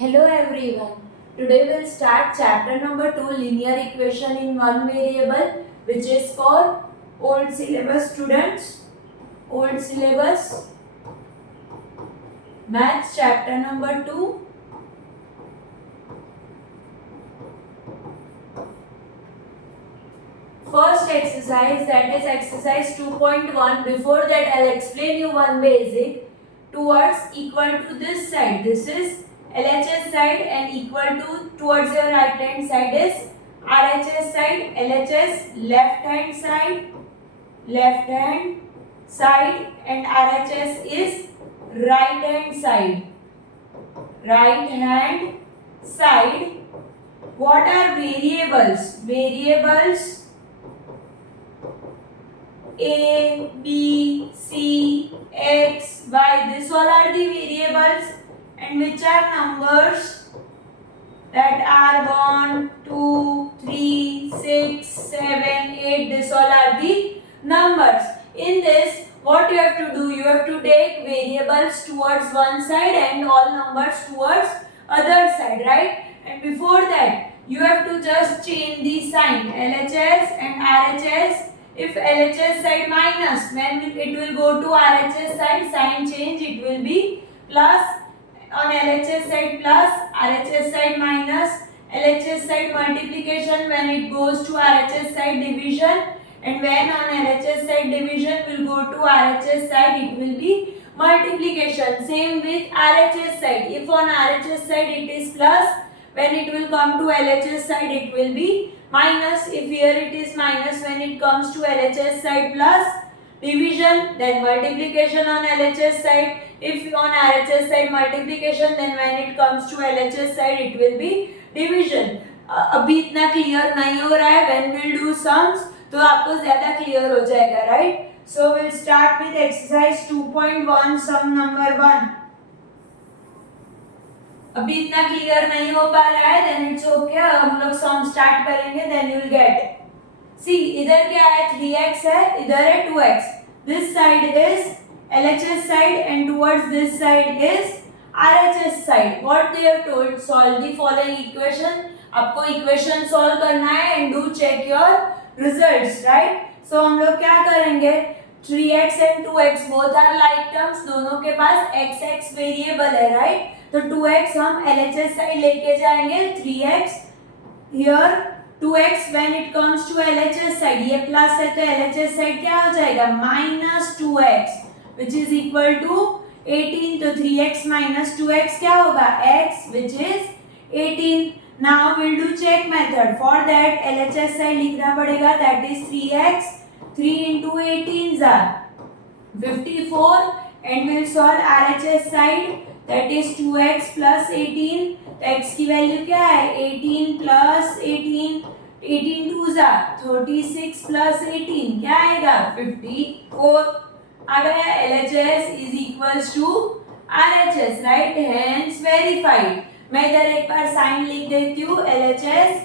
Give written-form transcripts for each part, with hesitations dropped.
Hello everyone. Today we'll start chapter number 2 linear equation in one variable which is for old syllabus students. Old syllabus maths chapter number 2. First exercise, that is exercise 2.1. Before that I'll explain you one basic. Towards equal to this side. This is LHS side and equal to towards your right hand side is RHS side. LHS left hand side and RHS is right hand side. What are variables? Variables A, B, C, X, Y. This all are the variables. And which are numbers that are 1, 2, 3, 6, 7, 8. This all are the numbers. In this, what you have to do? You have to take variables towards one side and all numbers towards other side, right? And before that, you have to just change the sign LHS and RHS. If LHS side minus, when it will go to RHS side, sign change, it will be plus. On LHS side plus, RHS side minus, LHS side multiplication, when it goes to RHS side division, and when on LHS side division will go to RHS side, it will be multiplication. Same with RHS side. If on RHS side it is plus, when it will come to LHS side it will be minus. If here it is minus, when it comes to LHS side plus, division, then multiplication on LHS side. If on RHS side multiplication, then when it comes to LHS side it will be division. अभी इतना clear नहीं हो रहा है. When we'll do sums तो आपको ज़्यादा clear हो जाएगा, right? So we'll start with exercise 2.1 sum number 1. अभी इतना क्लियर नहीं हो पा रहा है, then it's okay. हम लोग sum start करेंगे, then you'll get it. See, इधर क्या है? 3x है, इधर है 2x. This side is LHS side and towards this side is RHS side. What they have told? Solve the following equation. आपको equation solve करना है and do check your results, right? So हम लोग क्या करेंगे? 3x and 2x both are like terms. दोनों के पास x variable है, right? तो 2x हम LHS side लेके जाएंगे. 3x here 2x when it comes to LHS side, ये प्लस है तो LHS side क्या हो जाएगा? Minus 2x which is equal to 18. तो 3x minus 2x क्या होगा? x which is 18. Now we'll do check method. For that LHS side लिखना पड़ेगा, that is 3x. 3 into 18 are 54 and we'll solve RHS side, that is 2x plus 18. x की value क्या है? 18 plus 18. 18 2s are 36 plus 18 क्या आएगा? 54. आ गया. LHS is equals to RHS, right? Hence verified. मैं इधर एक बार साइन लिख देती हूँ. LHS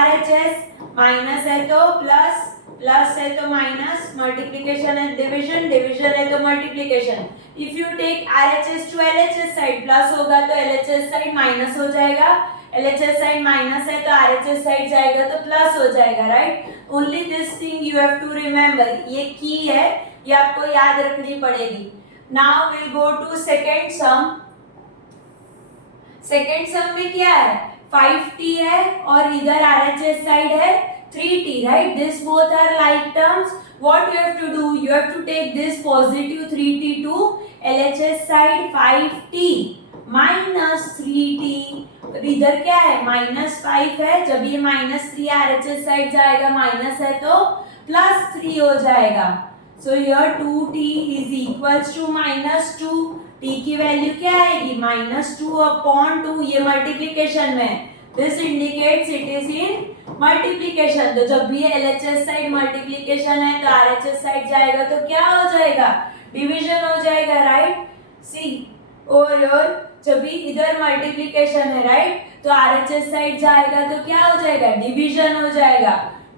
RHS माइनस है तो प्लस, प्लस है तो माइनस, मल्टीप्लिकेशन है डिवीजन, डिवीजन है तो multiplication. If you take RHS to LHS side plus होगा तो LHS साइड माइनस हो जाएगा. LHS साइड माइनस है तो RHS साइड जाएगा तो प्लस हो जाएगा, right? Only this thing you have to remember. ये की है, ये आपको याद रखनी पड़ेगी. Now will go to second sum. Second sum में क्या है? 5t है और इधर RHS साइड है 3t, right? This both are like terms. What you have to do? You have to take this positive 3t to LHS side 5t minus 3t. इधर क्या है? माइनस 5 है. जब ये माइनस 3 RHS साइड जाएगा, minus है तो प्लस 3 हो जाएगा. So here 2t is equals to minus 2. t की वैल्यू क्या आएगी? Minus 2 upon 2. ये मल्टीप्लिकेशन में, this indicates it is in multiplication. तो जब भी LHS साइड मल्टीप्लिकेशन है तो RHS साइड जाएगा तो क्या हो जाएगा? डिवीजन हो जाएगा, राइट? सी और जब भी इधर मल्टीप्लिकेशन है, राइट, तो RHS साइड जाएगा तो क्या हो जाएगा? डिवीजन हो जाएगा.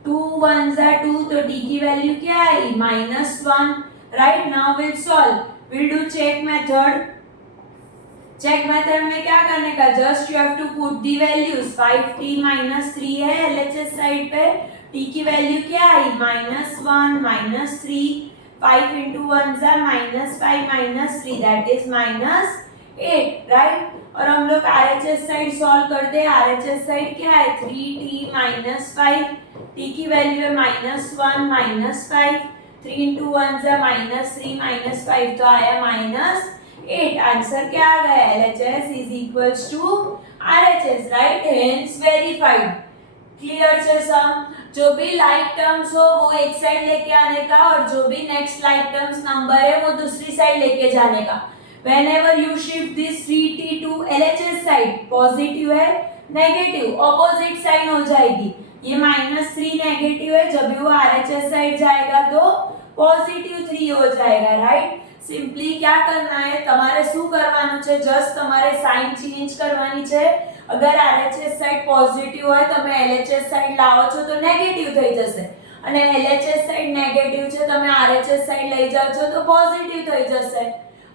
2 1s are 2, तो t की वैल्यू क्या आई? -1, right? Now will solve. We'll do check method. Check method में क्या करने का, just you have to put the values. 5t minus 3 है एलएचएस साइड पे, t की वैल्यू क्या आई -1 -3, 5 into 1 जा -5 -3 दैट इज -8 राइट। और हम लोग आरएचएस साइड सॉल्व करते हैं। आरएचएस साइड क्या है 3t -5, t की वैल्यू है -1 -5, 3 into 1 जा -3 -5 तो आया -8। आंसर क्या आ गया, LHS is equals to RHS right, hence verified. Clear से सम, जो भी लाइक टर्म्स हो वो एक साइड लेके आने का और जो भी नेक्स्ट लाइक टर्म्स नंबर है वो दूसरी साइड लेके जाने का। whenever you shift this 3t to LHS side, positive है नेगेटिव ऑपोजिट साइन हो जाएगी। ये -3 नेगेटिव है, जब भी वो RHS साइड जाएगा तो पॉजिटिव 3 हो जाएगा राइट। सिंपली क्या करना है, તમારે શું કરવાનું છે, જસ્ટ તમારે સાઇન ચેન્જ કરવાની છે। અગર RHS સાઈડ પોઝિટિવ હોય તમે LHS સાઈડ લાવો છો તો નેગેટિવ થઈ જશે, અને LHS સાઈડ નેગેટિવ છે તમે RHS સાઈડ લઈ જાવ છો તો પોઝિટિવ થઈ જશે।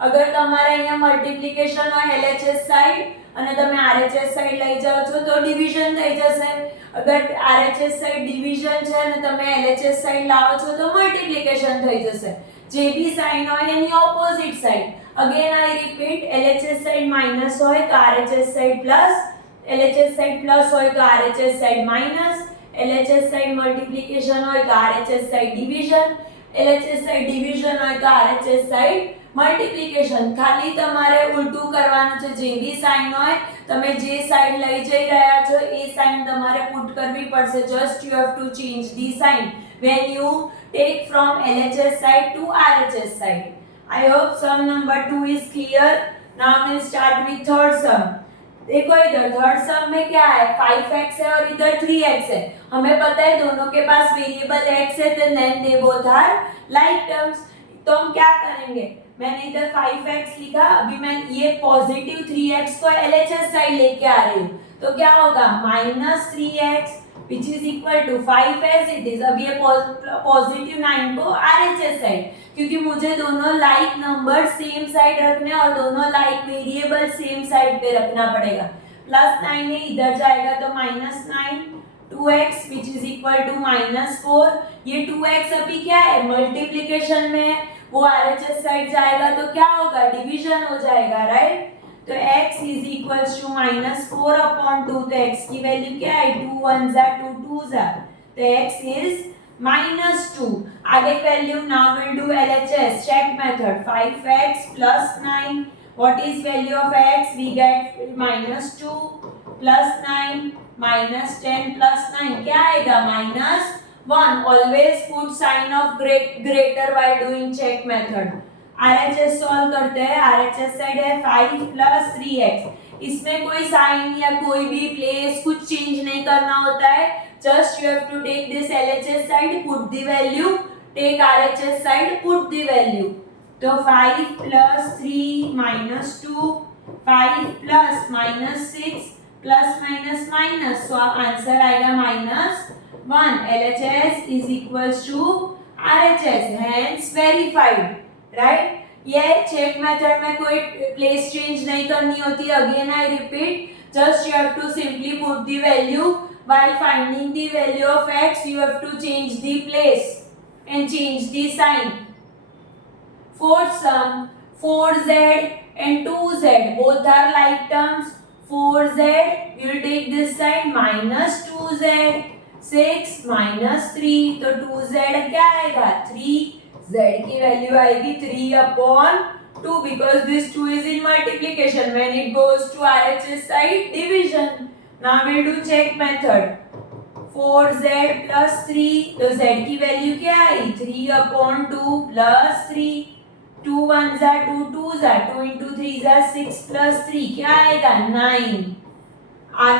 અગર તમારે અહીંયા મલ્ટીપ્લિકેશન હોય LHS સાઈડ અને તમે RHS સાઈડ લઈ જાવ છો તો ડિવિઝન થઈ જશે। અગર RHS સાઈડ ડિવિઝન છે અને તમે LHS સાઈડ લાવો છો તો મલ્ટીપ્લિકેશન થઈ જશે। જે બી સાઇન હોય એની opposite side. Again I repeat, LHS side minus હોય તો RHS side plus, LHS side plus હોય તો RHS side minus, LHS side multiplication હોય તો RHS side division, LHS side division હોય તો RHS સાઇડ મલ્ટીપ્લિકેશન। ખાલી તમારે ઉલટું કરવાનું છે, જે બી સાઇન હોય તમે જે સાઇડ લઈ જઈ રહ્યા છો એ સાઇન તમારે પુટ કરવી પડશે। Just you have to change the sign when you take from LHS side to RHS side. I hope sum number 2 is clear. Now we'll start with third sum. देखो इधर third सम में क्या है, 5x है और इधर 3x है। हमें पता है दोनों के पास वेरिएबल x है, तो then they both are like terms। तो हम क्या करेंगे, मैंने इधर 5x लिखा, अभी मैं ये पॉजिटिव 3x को LHS साइड लेके आ रही हूँ तो क्या होगा -3x which is equal to 5 as it is। अब ये पॉजिटिव 9 को RHS साइड, क्योंकि मुझे दोनों लाइक नंबर सेम साइड रखने और दोनों लाइक वेरिएबल सेम साइड पे रखना पड़ेगा। +9 है इधर जाएगा तो -9, 2x which is equal to -4। ये 2x अभी क्या है मल्टीप्लिकेशन में, वो RHS साइड जाएगा तो क्या होगा डिवीजन हो जाएगा राइट। तो x is equals to -4 upon 2, तो x की वैल्यू क्या है 2 1 जा 2 2 जा, तो x is -2। आगे value, now will do LHS check method. 5x plus 9, what is value of x, we get -2 plus 9 -10 plus 9 क्या आएगा -1। Always put sign of greater while doing check method। RHS solve करते हैं। RHS side है 5 plus 3x, इसमें कोई sign या कोई भी प्लेस कुछ चेंज नहीं करना होता है। Just you have to take this LHS side, put the value, take RHS side, put the value. तो 5 plus 3 -2, 5 plus -6 plus minus, so answer आएगा -1। LHS is equals to RHS, hence verified right. ये check method में कोई place change नहीं करनी होती। Again I repeat, just you have to simply put the value, while finding the value of x you have to change the place and change the sign। Fourth sum, 4z and 2z both are like terms। 4z you will take this side -2z, 6 -3, तो 2z क्या आएगा 3, z की value आएगी 3/2 because this 2 is in multiplication, when it goes to RHS side division। now we'll do check method। 4z plus 3, तो z की value क्या आई 3/2 plus 3, 2 1 जा 2 2 जा, 2 into 3 जा 6 plus 3 क्या आएगा 9।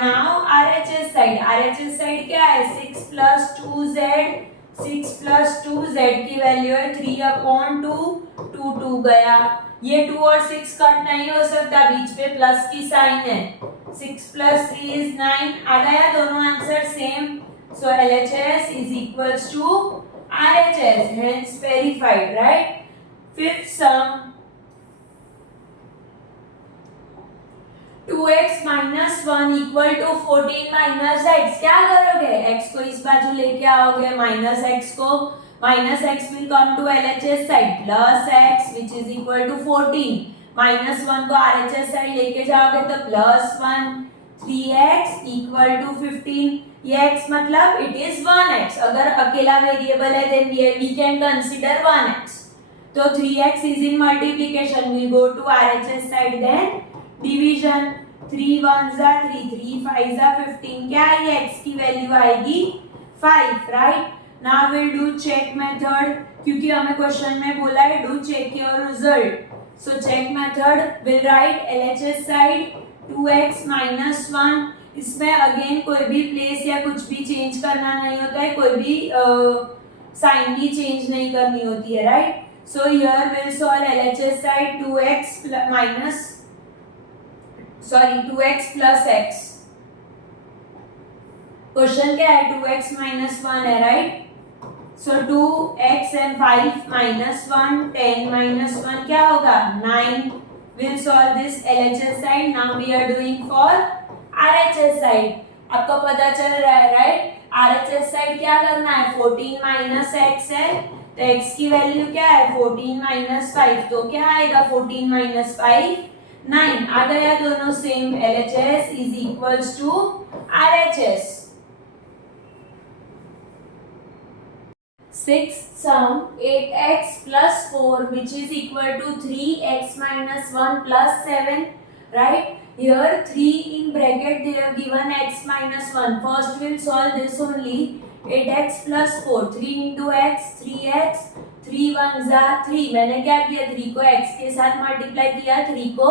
now RHS side क्या है 6 plus 2z, 6 plus 2 z की वैल्यू है 3/2, 2 2 गया। ये 2 और 6 कट नहीं हो सकता, बीच पे प्लस की साइन है। 6 plus 3 is 9, आ गया दोनों answer same. So LHS is equals to RHS, hence verified, right? Fifth sum, 2x minus 1 equal to 14 minus x. क्या करोगे? x को इस बाजू लेके आओगे, minus x को, minus x will come to LHS side, plus x which is equal to 14, minus 1 को RHS side लेके जाओगे तो plus 1, 3x equal to 15. ये x मतलब it is 1x. अगर अकेला वेरिएबल है then we can consider 1x. तो 3x is in multiplication, will go to RHS side, then division. 3 1s are 3, 3 5s are 15. क्या है? x की वैल्यू आएगी 5, right? Now we'll do check method, क्योंकि हमें क्वेश्चन में बोला है do check your result. So check method will write LHS side 2x minus 1. इसमें अगेन कोई भी प्लेस या कुछ भी चेंज करना नहीं होता है, कोई भी साइन भी चेंज नहीं करनी होती है, right? So here will solve LHS side 2x plus x. Question क्या है? 2x minus 1 है, right? So 2x and 5 minus 1, 10 minus 1 क्या होगा? 9. We'll solve this LHS side. Now we are doing for RHS side. आपको पता चल रहा है, राइट? RHS साइड क्या करना है? 14 minus x है, तो x की वैल्यू क्या है? 14 minus 5. तो क्या आएगा? 14 minus 5, 9. आ गया दोनों same. LHS is equals to RHS. Sixth sum 8x plus 4 which is equal to 3x minus 1 plus 7, right? Here 3 in bracket they have given x minus 1. First we'll solve this only. 8x plus 4, 3 into x, 3x, 3 1s are 3. मैंने क्या किया? 3 को x के साथ multiply किया, 3 को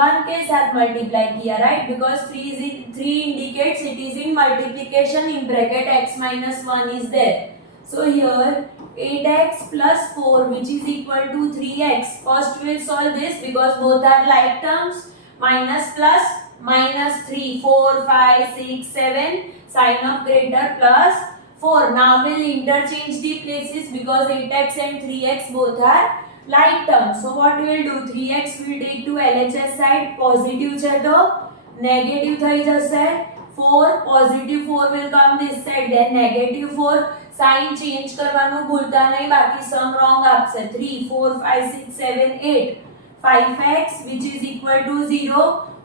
1 के साथ मल्टीप्लाई किया, right? Because 3 indicates it is in multiplication. In bracket x minus 1 is there. So here 8x plus 4 which is equal to 3x. First we will solve this because both are like terms. Minus plus minus 3, 4, 5, 6, 7. Sign of greater plus 4. Now we will interchange the places because 8x and 3x both are like terms. So what we will do? 3x we will take to LHS side. Positive છે તો negative થઈ જશે. 4 positive 4 will come this side, then negative 4. Sign change करवानो भूलता नहीं, बाकी some wrong आपसे. 3 4 5 6 7 8. 5x which is equal to 0.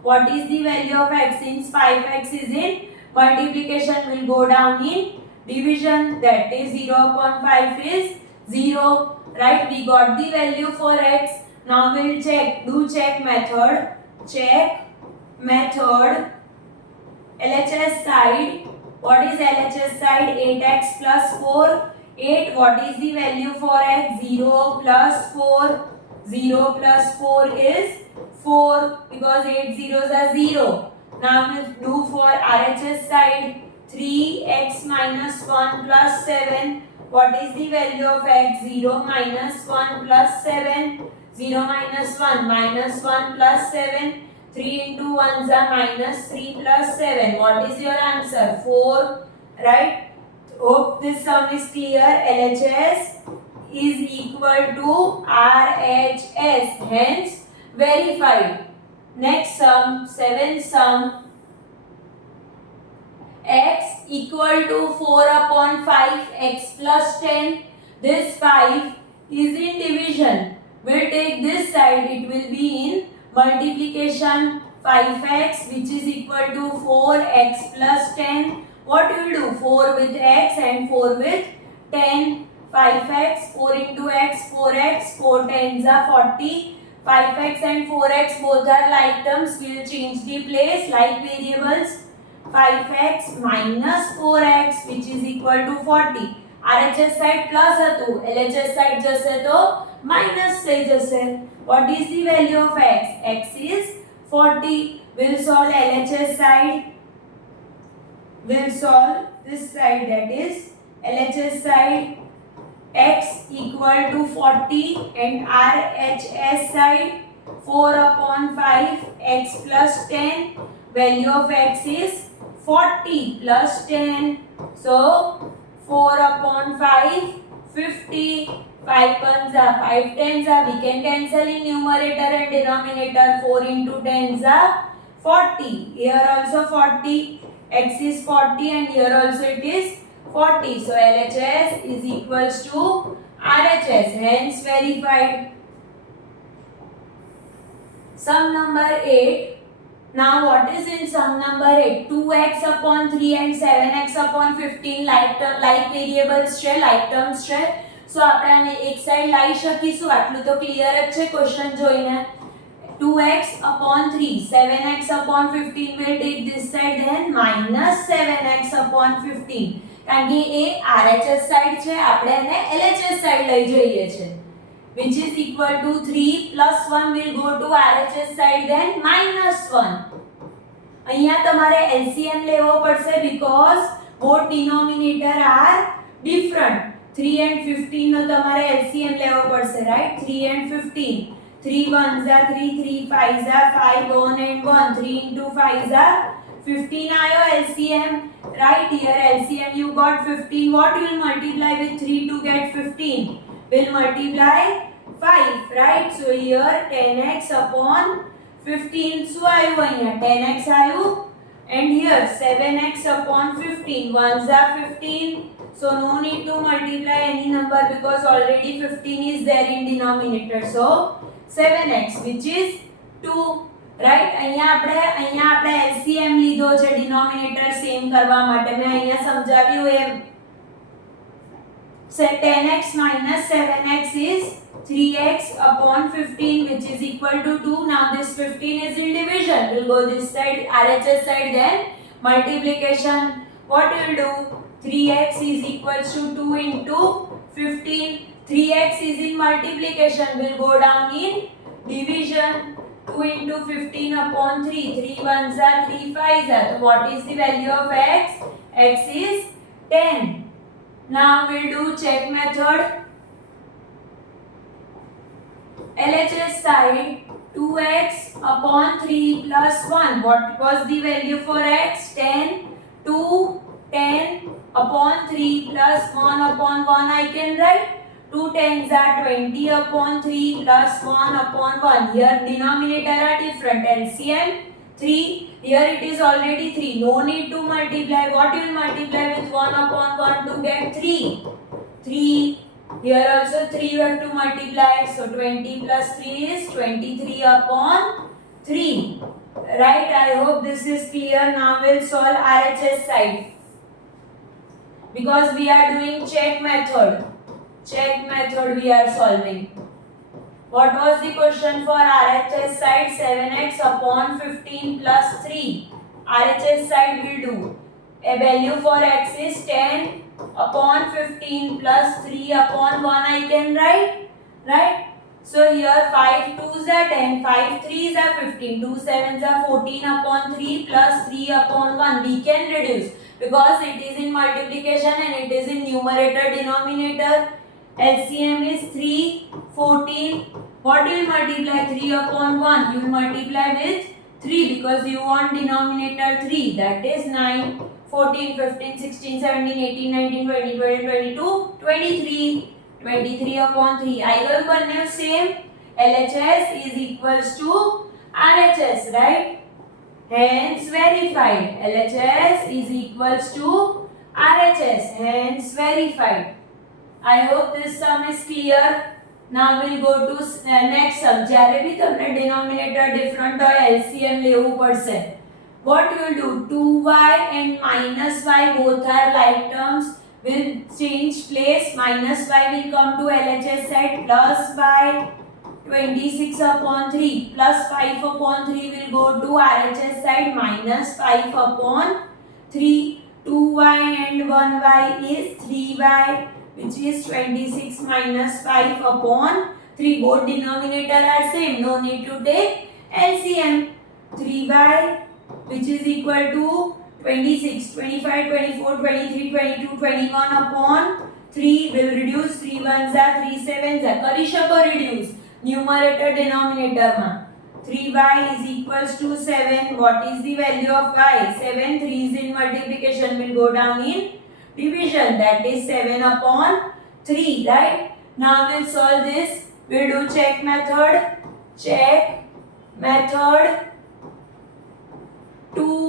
What is the value of x? Since 5x is in multiplication, will go down in division, that is 0 upon 5 is 0, right? We got the value for x. Now we'll check. Do check method. Check method. LHS side. What is LHS side? 8x plus 4. 8. What is the value for x? 0 plus 4. 0 plus 4 is 4 because 8 zeros are 0. Now we'll do for RHS side. 3x minus 1 plus 7. What is the value of x? 0 minus 1 plus 7. 0 minus 1 minus 1 plus 7. 3 into 1 are minus 3 plus 7. What is your answer? 4, right? Hope this sum is clear. LHS is equal to RHS, hence verified. Next sum, 7th sum. X equal to 4 upon 5 x plus 10. This 5 is in division. We'll take this side, it will be in multiplication. 5x which is equal to 4x plus 10. What you will do? 4 with x and 4 with 10. 5x, 4 into x, 4x, 4 tens are 40. 5x and 4x both are like terms. We will change the place like variables. 5x minus 4x which is equal to 40. RHS side plus હતું, LHS side જશે તો minus થઈ જશે. What is the value of x? X is 40. We'll solve LHS side. We'll solve this side, that is LHS side. X equal to 40 and RHS side 4 upon 5 x plus 10. Value of x is 40 plus 10. So 4 upon 5, 50. 5 ones are 5 tens are. We can cancel in numerator and denominator. 4 into 10s are 40. Here also 40. X is 40 and here also it is 40. So LHS is equals to RHS. Hence verified. Sum number 8. Now what is in sum number 8? 2x upon 3 and 7x upon 15 like variables છે, like terms છે. So આપણે આને એક side લાવી શકીશું. આટલું તો clear જ છે ક્વેશ્ચન જોઈને. 2x upon 3, 7x upon 15 will take this side, then minus 7x upon 15. કારણ કે એ RHS સાઈડ છે, આપણે એને LHS સાઈડ લઈ જઈએ છે. Which is equal to 3 plus 1 will go to RHS side, then minus 1. અહીંયા તમારે LCM લેવો પડશે because both denominator are different. 3 and 15 નો તમારે LCM લેવો પડશે, right? 3 and 15. 3 1s are 3, 3 5s are 5, 1 and 1. 3 into 5s are 15 आयो LCM, right? Here LCM you got 15. What you will multiply with 3 to get 15? Will multiply 5, right? So here 10x upon 15 શું આવ્યું અહીંયા 10x આવ્યું and here 7x upon 15. 1s are 15, so no need to multiply any number because already 15 is there in denominator. So 7x which is 2, right? અહીંયા આપણે LCM લીધો છે denominator same કરવા માટે. મેં અહીંયા સમજાવ્યું એમ. So 10x minus 7x is 3x upon 15 which is equal to 2. Now this 15 is in division. We'll go this side, RHS side, then multiplication. What will do? 3x is equals to 2 into 15. 3x is in multiplication. Will go down in division. 2 into 15 upon 3. 3 1s are 3 5s are. So what is the value of x? X is 10. Now we'll do check method. LHS side 2x upon 3 plus 1. What was the value for x? 10. 2, 10 upon 3 plus 1 upon 1 I can write. 2 10s are 20 upon 3 plus 1 upon 1. Here denominator are different. LCM 3. Here it is already 3. No need to multiply. What you will multiply with 1 upon 1 to get 3? 3. Here also 3 you have to multiply. So 20 plus 3 is 23 upon 3. Right? I hope this is clear. Now we'll solve RHS side. Because we are doing check method. Check method we are solving. What was the question for RHS side? 7x upon 15 plus 3. RHS side will do. A value for x is 10 upon 15 plus 3 upon 1 I can write. Right? So here 5 2s are 10, 5 3s are 15, 2 7s are 14 upon 3 plus 3 upon 1. We can reduce because it is in multiplication and it is in numerator denominator. LCM is 3, 14. What will you multiply? 3 upon 1. You will multiply with 3 because you want denominator 3. That is 9, 14, 15, 16, 17, 18, 19, 20, 21, 22, 23. 23 upon 3. I will बनने same. LHS is equals to RHS, right? Hence verified. LHS is equals to RHS. Hence verified. I hope this sum is clear. Now we'll go to next sum. જ્યારે भी તમને denominator different હોય LCM લેવું પડશે. What you will do? 2y and minus y both are like terms. Will change place. Minus y will come to LHS side. Plus y 26 upon 3 plus 5 upon 3 will go to RHS side. Minus 5 upon 3. 2y and 1y is 3y which is 26 minus 5 upon 3. Both denominator are same. No need to take LCM. 3y which is equal to 26, 25, 24, 23, 22, 21 upon 3 will reduce. 3 1s are 3 7s are. કરી શકો reduce. Numerator denominator માં. 3y is equals to 7. What is the value of y? 7 3s in multiplication will go down in division. That is 7 upon 3, right? Now we'll solve this. We'll do check method. Check method.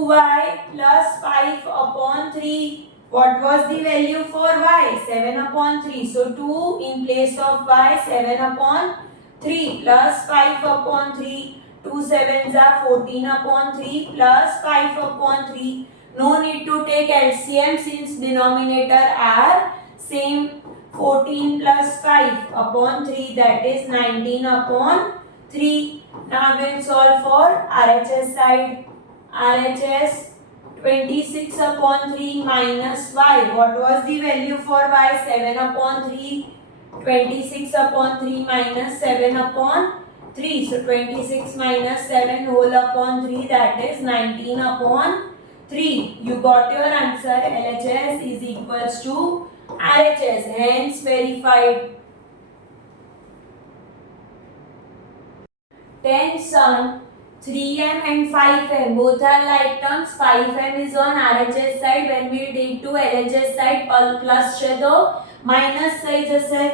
2y plus 5 upon 3. What was the value for y? 7 upon 3. So 2 in place of y, 7 upon 3 plus 5 upon 3. 2 sevens are 14 upon 3 plus 5 upon 3. No need to take LCM since denominator are same. 14 plus 5 upon 3, that is 19 upon 3. Now we'll solve for RHS side. RHS 26 upon 3 minus y. What was the value for y? 7 upon 3. 26 upon 3 minus 7 upon 3. So 26 minus 7 whole upon 3, that is 19 upon 3. You got your answer. LHS is equals to RHS, hence verified. Tension 3m and 5m both are like terms. 5m is on RHS side. When we did to LHS side plus છે તો minus થઈ જશે.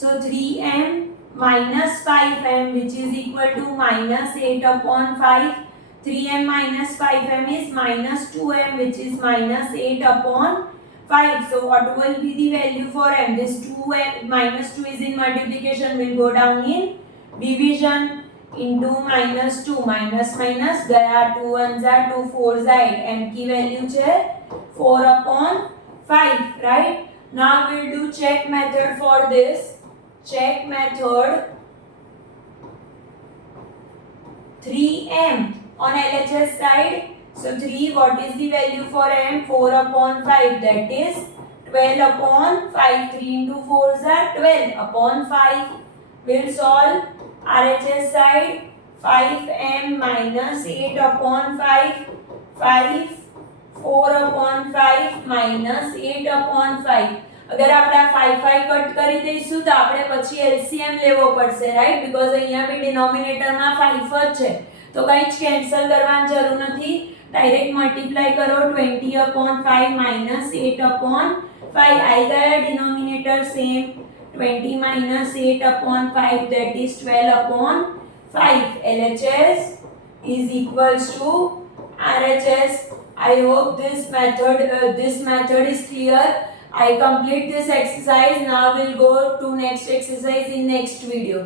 So 3m minus 5m which is equal to minus 8 upon 5. 3m minus 5m is minus 2m which is minus 8 upon 5. So what will be the value for m? This 2m minus 2 is in multiplication, will go down in division. into minus 2 minus minus ગયા 2 ones are 2 fours are 8. m की value છે 4 upon 5, right? Now we'll do check method for this. Check method 3m on LHS side. So 3, what is the value for m? 4 upon 5, that is 12 upon 5. 3 into 4s are 12 upon 5. We'll solve RHS side. 5m minus 8 upon 5. 5 4 upon 5 minus 8 upon 5. अगर આપણે આ 5 cut કરી દઈશું તો આપણે પછી LCM લેવો પડશે, રાઈટ? બીકોઝ અહીંયા બી ડિનોમિનેટરમાં 5 જ છે તો કંઈ જ કેન્સલ કરવાની જરૂર નથી. ડાયરેક્ટ મલ્ટીપ્લાય કરો. 20 upon 5 minus 8 upon 5 આવી ગયા. Denominator same. 20 minus 8 upon 5, that is 12 upon 5. LHS is equals to RHS. I hope this method is clear. I complete this exercise. Now we'll go to next exercise in next video.